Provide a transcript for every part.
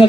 రావాల్సిందిగా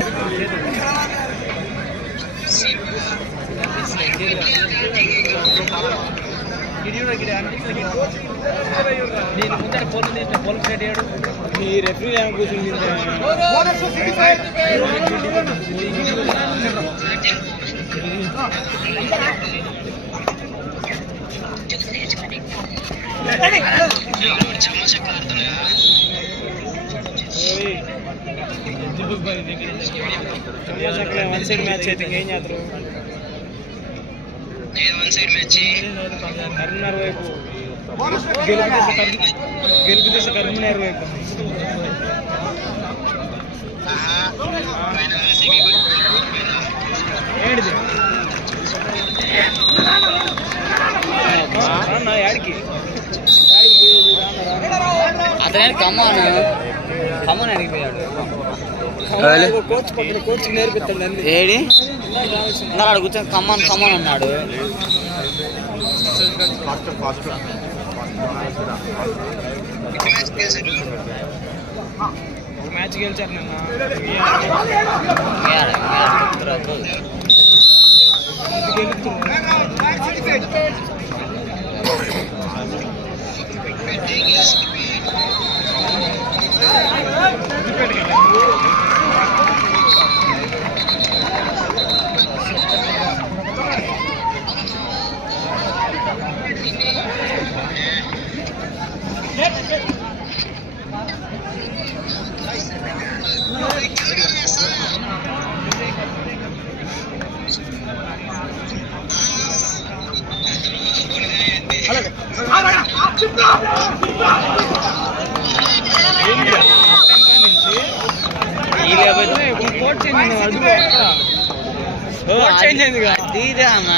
one side match है करीमनगर వైపు గెలుపు కరీంనగర్ వైపు ఏంటిది యాడికి అతనే కమ్మన్ అడిగిపోయాడు కోచ్ నేర్పిస్తాడు అన్ని ఏడి అక్కడ కూర్చొని కమ్మన్ అన్నాడు. ఒక మ్యాచ్ గెలిచారు నిన్న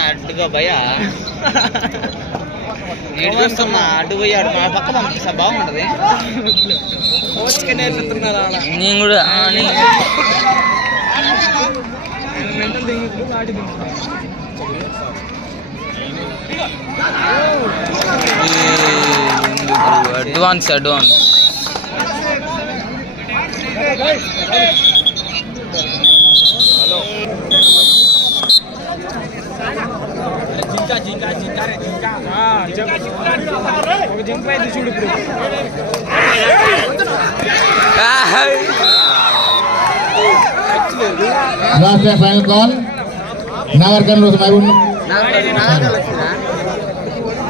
అడ్డుగా భయా నేను చూస్తున్నా అడ్డు పోయాడు మా పక్క పంపిస్తా బాగుంటది. నేను కూడా అడ్వాన్స్ హలో ఒక జంప్ అయితే చూడు ఇప్పుడు final call Nagar Kurnool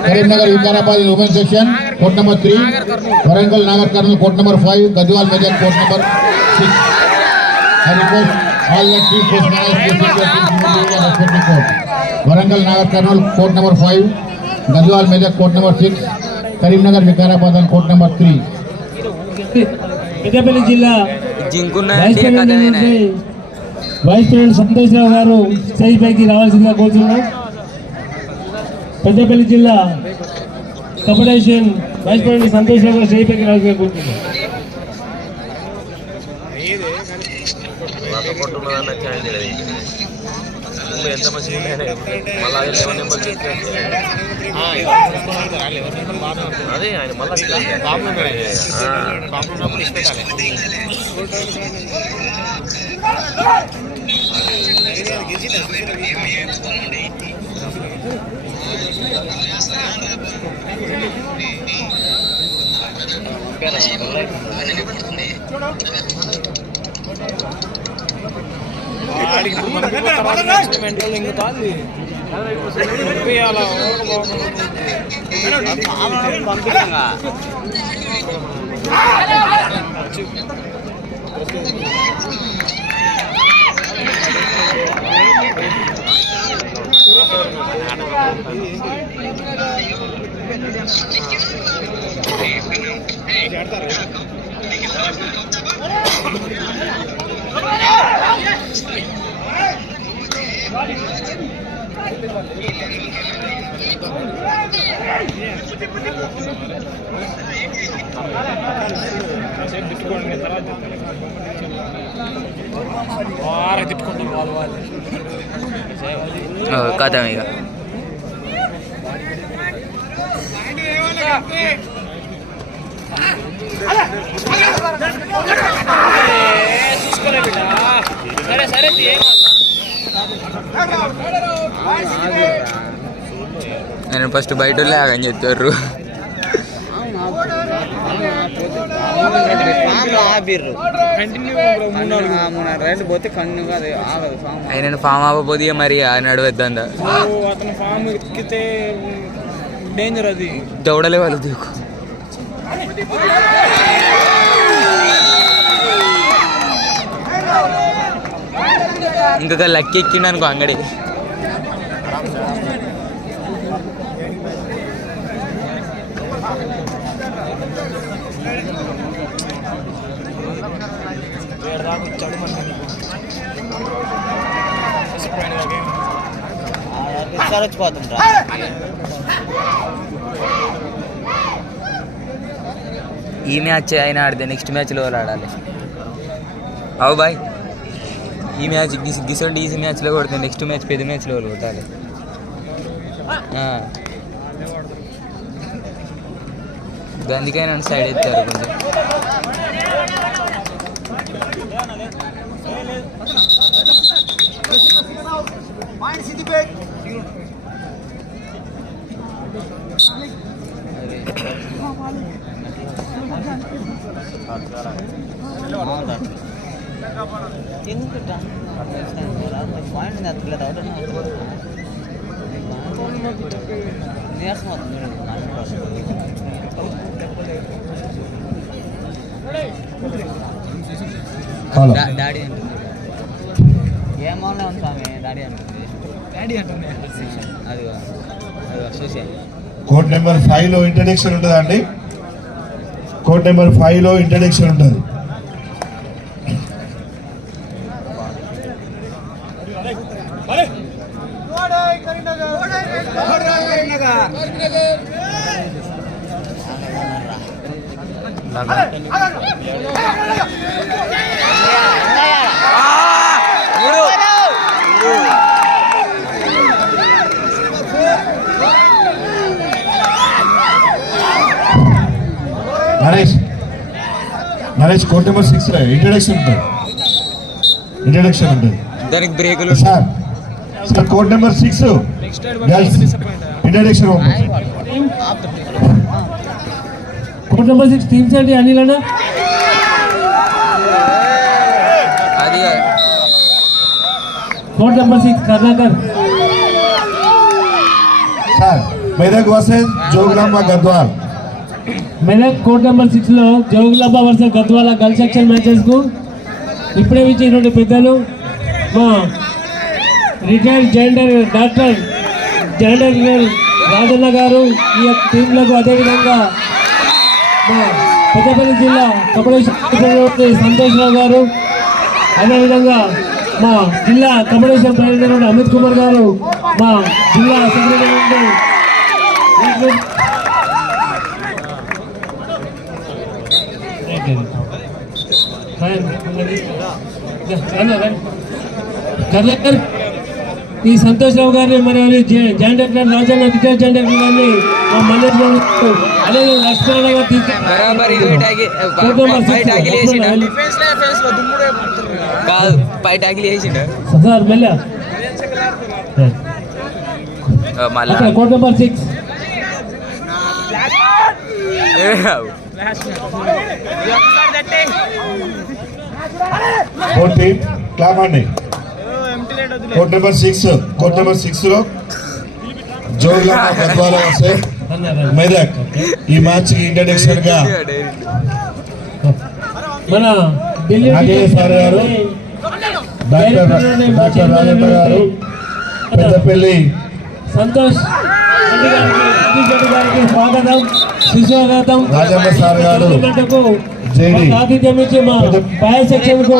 Karimnagar Vikarabad women section court number 3, Warangal Nagar Kurnool court number 5, Gadwal Medak court number 6. I request all the team personnel to visit their teams immediately and respective court. Warangal Nagar Karnool court number 5, Gadwal Medak court number 6, Karimnagar Vikarabad court number 3. Peddapalli జిల్లా vice president Santosh రావు గారు stage పైకి రావాల్సిందిగా కోరుతున్నాం. పెద్దపల్లి జిల్లా kabaddi vice president Santosh రావు గారు stage పైకి రావాల్సిందిగా కోరుతున్నాం. ఎంత మంచిగా అదే ఆయన మళ్ళీ కథం ఇక చూసుకోలే బిడ్డ నేను ఫస్ట్ బయట అని చెప్తారు. ఆయన ఫామ్ అవ్వబోది మరి నడవద్దా అతను ఫామ్ ఎక్కితే డేంజర్, అది దౌడలే వాళ్ళు దిగు. ఇంకొక లక్కి ఎక్కిండు అనుకో అంగడి. వచ్చిపోతుంటా ఈ మ్యాచ్ అయినా ఆడితే నెక్స్ట్ మ్యాచ్లో వాళ్ళు ఆడాలి. అవు బాయ్, ఈ మ్యాచ్ గిసోండి ఈ మ్యాచ్లో కొడితే నెక్స్ట్ మ్యాచ్ పెద్ద మ్యాచ్లో వాళ్ళు కొట్టాలి. అందుకైనా సైడ్ ఎత్తారు కొంచెం. పాయింట్ ఎత్తలేదు అవుట్ నీరసం అవుతుంది. డాడీ అంటుంది ఏమన్నా ఉంది స్వామి, డాడీ అంటుంది. డాడీ అంటుంది అది సోషల్. కోడ్ నెంబర్ 5లో ఇంట్రడక్షన్ ఉంటుంది అండి. కోడ్ నెంబర్ 5లో ఇంట్రడక్షన్ ఉంటుంది. నరేష్ కోడ్ నెంబర్ 6 ఇంట్రడక్షన్ ఉంటుంది. దానికి బ్రేకులు sir. Court number 6 girls introduction ఉంటుంది. కోడ్ నెంబర్ 6 టీమ్స్ అండి అనిల్ అన్న. అది court number 6 Karnakar. Sir Medak versus Jogulamba Gadwal. Medak court number 6లో Jogulamba versus Gadwala girl section మ్యాచెస్కు ఇప్పుడే ఇచ్చినటువంటి పెద్దలు మా రిటైర్డ్ డాక్టర్ జనరల్ రాజన్న గారు ఈ యొక్క టీంలకు, అదేవిధంగా మా పెద్దపల్లి జిల్లా కబడ్డీ సంతోష్రావు గారు, అదేవిధంగా మా జిల్లా కబడ్డీ ప్రెసిడెంట్ అమిత్ కుమార్ గారు, మా జిల్లా సెక్రటరీ కర్ణాకర్, ఈ సంతోష్రావు గారిని మరి joint director Rajanna retired joint director గారిని మా మేనేజ్మెంట్, అదే లక్ష్మణ గారు కాదు పై ట్యాకిల్ వేసిండు సార్ మెల్ల మళ్ళీ కోడ్ నెంబర్ 6 క్లాప్ అండి. కోడ్ నెంబర్ 6లో జోగులాంబ గద్వాల వర్సెస్ మెదక్. ఈ మ్యాచ్ కి ఇంట్రడక్షన్ గా మన రాజేంద్ర సార్ గారు, డాక్టర్ రాజేంద్ర గారు, పెద్దపల్లి సంతోష్ గారికి స్వాగతం సుస్వాగతం. రాజేంద్ర సార్ గారు ఆతిథ్యం ఇచ్చి మా ఫైర్ సెక్షన్ కు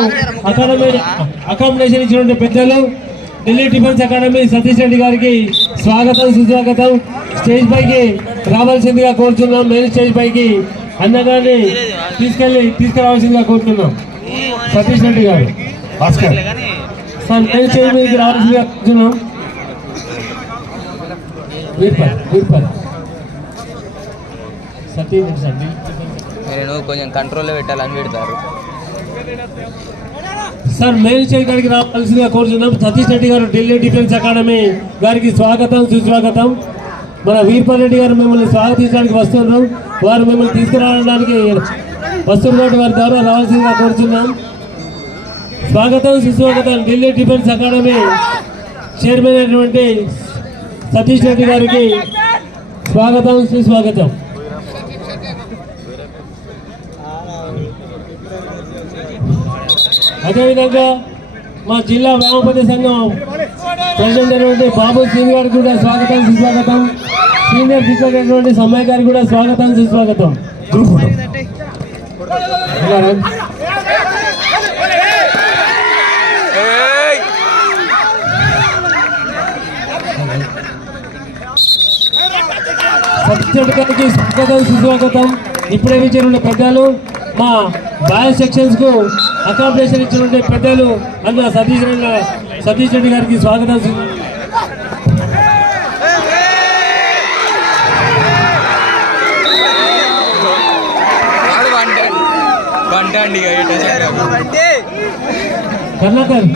అకామిడేషన్ ఇచ్చినటువంటి పెద్దలు ఢిల్లీ డిఫెన్స్ అకాడమీ సతీష్ రెడ్డి గారికి స్వాగతం సుస్వాగతం. స్టేజ్ పైకి రావాల్సిందిగా కోరుతున్నాం. మెయిన్ స్టేజ్ పైకి అన్నగారిని తీసుకురావాల్సిందిగా కోరుతున్నాం. సతీష్ రెడ్డి గారు సార్ మెయిన్ స్టేజ్ మీదకి రావాల్సిందిగా కోరుతున్నాం. వీర్పల్ సతీష్ రెడ్డి నేను కొంచెం కంట్రోల్లో పెట్టాలని పెడతారు. సార్ మెయిన్ స్టేజ్ గారికి రావాల్సిందిగా కోరుతున్నాం. సతీష్ రెడ్డి గారు ఢిల్లీ డిఫెన్స్ అకాడమీ గారికి స్వాగతం సుస్వాగతం. మన వీర్పాల్ రెడ్డి గారు మిమ్మల్ని స్వాగతించడానికి వస్తున్నారు. వారు మిమ్మల్ని తీసుకురావడానికి వస్తున్నటువంటి వారి ద్వారా రావాల్సిందిగా కోరుతున్నాం. స్వాగతం సుస్వాగతం. ఢిల్లీ డిఫెన్స్ అకాడమీ చైర్మన్ అయినటువంటి సతీష్ రెడ్డి గారికి స్వాగతం సుస్వాగతం. అదేవిధంగా మా జిల్లా వ్యామపతి సంఘం ప్రెసిడెంట్ అయినటువంటి బాబు సింగ్ గారికి కూడా స్వాగతం సుస్వాగతం. సీనియర్ టీచర్ అయినటువంటి సమ్మయ్య గారికి కూడా స్వాగతం సుస్వాగతం. సబ్జెక్ట్ గారికి స్వాగతం సుస్వాగతం. ఇప్పుడే ఇచ్చిన పెద్దలు మా బాయ్స్ సెక్షన్స్ కు అకామిడేషన్ ఇచ్చినటువంటి పెద్దలు అన్న సతీష్ రెడ్డి గారికి స్వాగతం. కర్ణాకర్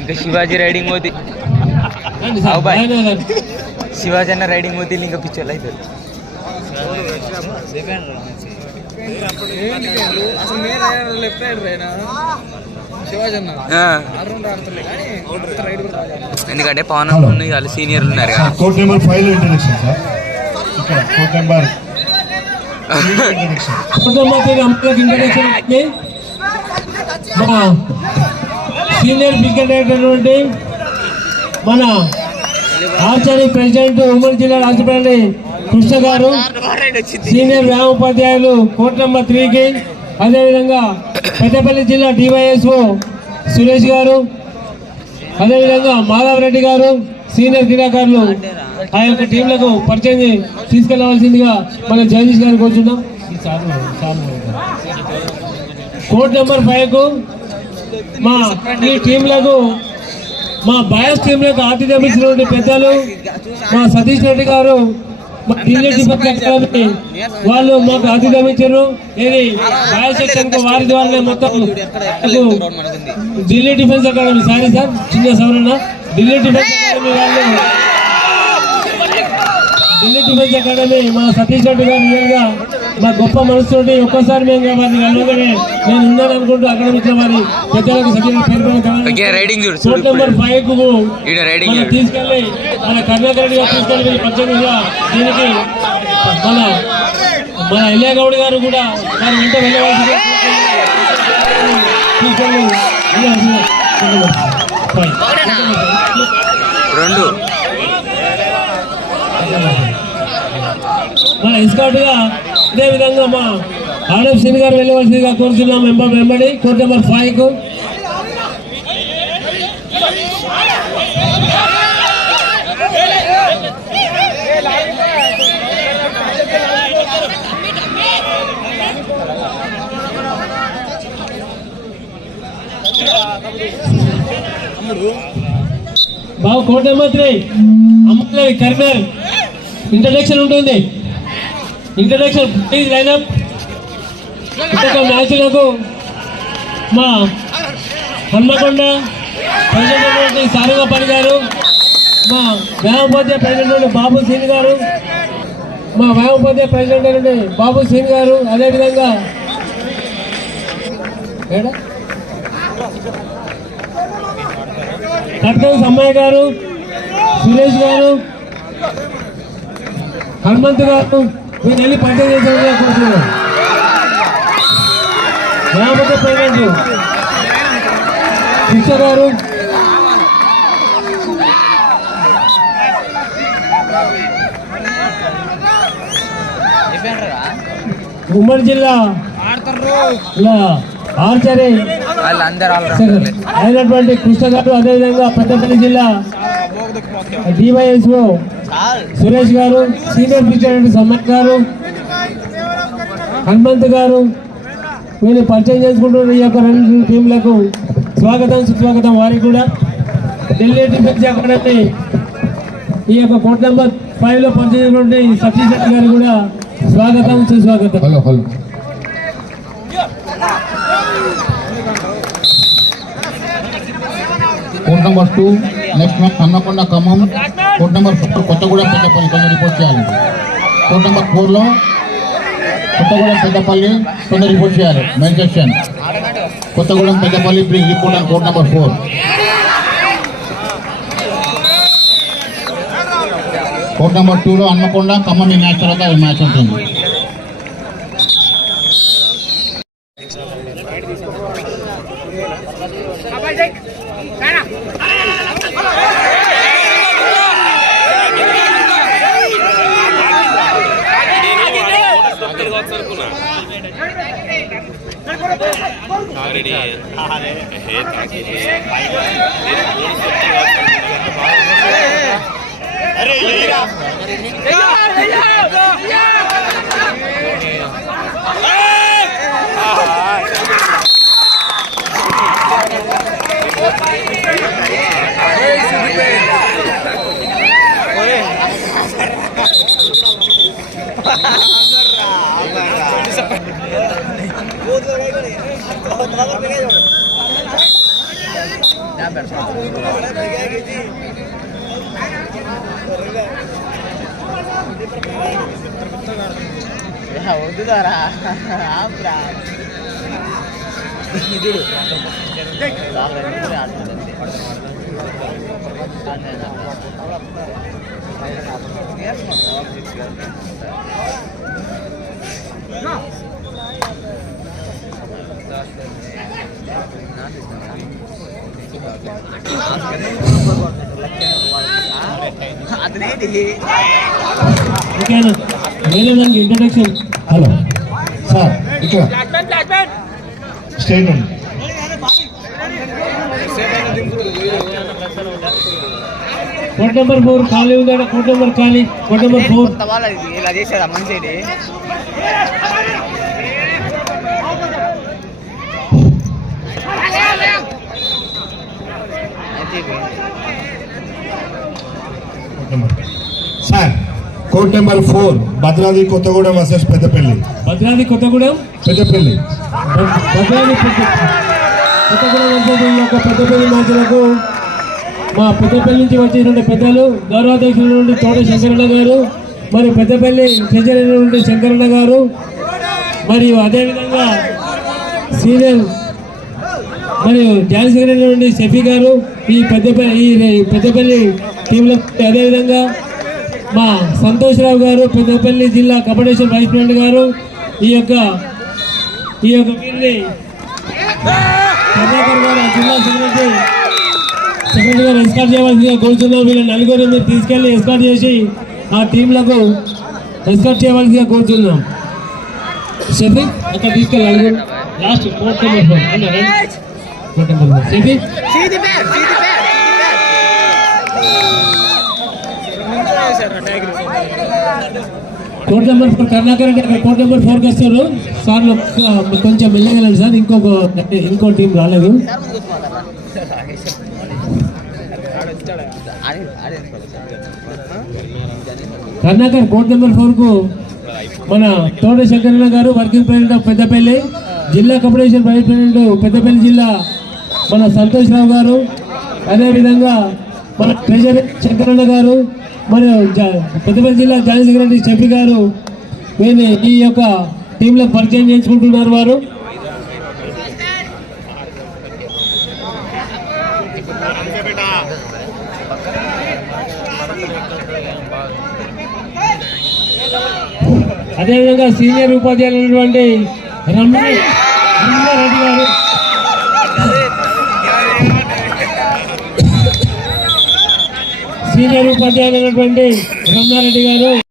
ఇంకా శివాజీ రైడింగ్ మోతి శివాజీ అన్న రైడింగ్ మోతి ఇంకా పిక్చర్లు అవుతారు. ఎందుకంటే పవన్ వాళ్ళు సీనియర్లు ఉన్నారు కదా. కోర్ట్ నెంబర్ 5 లో ఇంట్రడక్షన్ సార్. ఇక్కడ కోర్ట్ నెంబర్ సీనియర్ క్రికెట్ అయినటువంటి మన ఆర్చరీ ప్రెసిడెంట్ ఉమ్మడి జిల్లా రాజపల్లి కృష్ణ గారు, సీనియర్ వ్యామోపాధ్యాయులు కోర్ట్ నెంబర్ 3కి, అదేవిధంగా పెద్దపల్లి జిల్లా డివైఎస్ఓ సురేష్ గారు, అదేవిధంగా మాధవరెడ్డి గారు, సీనియర్ క్రీడాకారులు ఆ యొక్క టీంలకు పరిచయం తీసుకెళ్లవలసిందిగా మన జగదీష్ గారు కోరుతున్నాం. కోర్ట్ నెంబర్ 5కు మా ఈ టీంలకు, మా బాయ్స్ టీంలకు ఆతిథ్యం ఇచ్చినటువంటి పెద్దలు మా సతీష్ రెడ్డి గారు, మా ఢిల్లీ డిఫెన్స్ అకాడమీ వాళ్ళు మాకు ఆతిథ్యం ఇచ్చారు. ఇది బాయ్స్ సెక్షన్ కు వారి ద్వారానే మొత్తం Delhi defence academy, sorry sir చిన్న సవరణ, ఢిల్లీ డిఫెన్స్ అకాడమీ వాళ్ళు, ఢిల్లీ డిఫెన్స్ అకాడమీ మా సతీష్ రెడ్డి గారు రియల్గా మా గొప్ప మనసుతోటి ఒక్కసారి మేము వారిని కలవగానే నేను ఉన్నాను అనుకుంటూ అక్కడ ఇచ్చిన వారి పెద్దలకు కోర్ట్ నెంబర్ 5కు మనం తీసుకెళ్ళి మన కర్ణాకర్ రెడ్డి గారు తీసుకెళ్ళి పచ్చగా దీనికి మన ఎల్ఏ గౌడ్ గారు కూడా వారి వెంట వెళ్ళవలసింది తీసుకెళ్ళి మన ఎస్కాట్ గా ఇదే విధంగా మా ఆర్ఎఫ్ సింగ్ గారు వెళ్ళవలసిందిగా కోరుతున్నాం. వెంబడి కోర్ట్ నెంబర్ 5కు బాబు. కోర్ట్ నెంబర్ 3 అమ్మాయి కరీంనగర్ ఇంట్రడక్షన్ ఉంటుంది. Introduction please line up. మ్యాచ్లకు మా హన్మకొండ ప్రెసిడెంట్ సారంగపల్లి గారు, మా వ్యామోపాధ్యాయ ప్రెసిడెంట్ బాబు సీన్ గారు, మా వ్యామోపాధ్యాయ ప్రెసిడెంట్ బాబు సీన్ గారు, అదేవిధంగా కట్కం సమ్మయ్య గారు, సురేష్ గారు, హనుమంత్ గారు మీరు వెళ్ళి పంచాయతీ చేసేది కూర్చున్నారు. వ్యామోపాధ్యాయ ప్రెసిడెంట్ కృష్ణ గారు, ఉమ్మడి జిల్లా ఆర్చరీ వాళ్ళందరూ అయినటువంటి కృష్ణ గారు, అదేవిధంగా పెద్దపల్లి జిల్లా డివైఎస్ఓ సురేష్ గారు, సీనియర్ ప్రెసిడెంట్ సమ్మత్ గారు, హనుమంత్ గారు, వీళ్ళు పరిచయం చేసుకుంటున్న ఈ యొక్క రెండు టీంలకు స్వాగతం సుస్వాగతం. వారికి కూడా ఢిల్లీ డిఫెన్స్ అకాడమీ ఈ యొక్క కోర్ట్ నెంబర్ 5 లో పనిచేసినటువంటి సతీష్ రెడ్డి గారు కూడా స్వాగతం సుస్వాగతం. Hello hello court number 2 next Hanamkonda Khammam, court number 4 Kothagudem Peddapalli కొంచెం రిపోర్ట్ చేయాలి. కోర్ట్ నెంబర్ 4లో కొత్తగూడెం పెద్దపల్లి కొంచెం రిపోర్ట్ చేయాలి. Main section Kothagudem Peddapalli please report on court number 4. Court number 2లో హన్మకొండ ఖమ్మం ఈ మ్యాచ్ తర్వాత ఈ మ్యాచ్ ఉంటుంది. వద్దుదారా చూడు ఓకేనా? వేరే దానికి ఇంట్రడక్షన్. హలో సార్, ఇక్కడ స్టేట్ ఉంది. కోర్ట్ నెంబర్ 4 ఖాళీ ఉందా? కోర్ట్ నెంబర్ ఖాళీ. కోర్ట్ నెంబర్ 4 ఇలా చేసేదా మంచి sir, court number 4 Bhadradri Kothagudem versus Peddapalli. Bhadradri Kothagudem Peddapalli Bhadradri Kothagudem versus ఈ యొక్క పెద్దపల్లి మ్యాచ్లకు మా పెద్దపల్లి నుంచి వచ్చినటువంటి పెద్దలు గౌరవాధ్యక్షుల నుండి తోట శంకరన్న గారు, మరియు పెద్దపల్లి ట్రెజరీ నుండి శంకరన్న గారు, మరియు అదేవిధంగా సీనియర్ మరియు జాయింట్ సెక్రటరీ నుండి షఫీ గారు, ఈ పెద్దపల్లి టీంలో, అదేవిధంగా మా సంతోష్రావు గారు పెద్దపల్లి జిల్లా కబడ్డీ వైస్ ప్రెసిడెంట్ గారు, ఈ యొక్క వీరిని కర్ణాకర్ గారు జిల్లా సెక్రటరీ గారు ఎస్కార్ట్ చేయవలసిందిగా కోరుతున్నాం. వీళ్ళ నలుగురు మీరు తీసుకెళ్లి ఎస్కార్ట్ చేసి ఆ టీంలకు ఎస్కార్ట్ చేయవలసిందిగా కోరుతున్నాం. షఫీ అక్కడ తీసుకెళ్ళి నలుగురు last court number 4 Shafi court number 4 Karnakar Reddy అక్కడ కోర్ట్ నెంబర్ 4కి వస్తారు. సార్ కొంచెం వెళ్ళగలండి సార్, ఇంకో టీం రాలేదు. కర్ణాకర్ కోర్ట్ నెంబర్ 4కు మన తోట శంకరన్న గారు వర్కింగ్ ప్రెసిడెంట్ ఆఫ్ పెద్దపల్లి, జిల్లా కబడ్డీ వైస్ ప్రెసిడెంట్ పెద్దపల్లి జిల్లా మన సంతోష్రావు గారు, అదేవిధంగా మన ట్రెజరీ శంకరన్న గారు, మరియు పెద్దపల్లి జిల్లా జాయింట్ సెక్రటరీ షఫీ గారు వీరిని ఈ యొక్క టీంలో పరిచయం చేసుకుంటున్నారు. వారు అదేవిధంగా సీనియర్ ఉపాధ్యాయులైనటువంటి రమణారెడ్డి గారు, సీనియర్ ఉపాధ్యాయులైనటువంటి రమణారెడ్డి గారు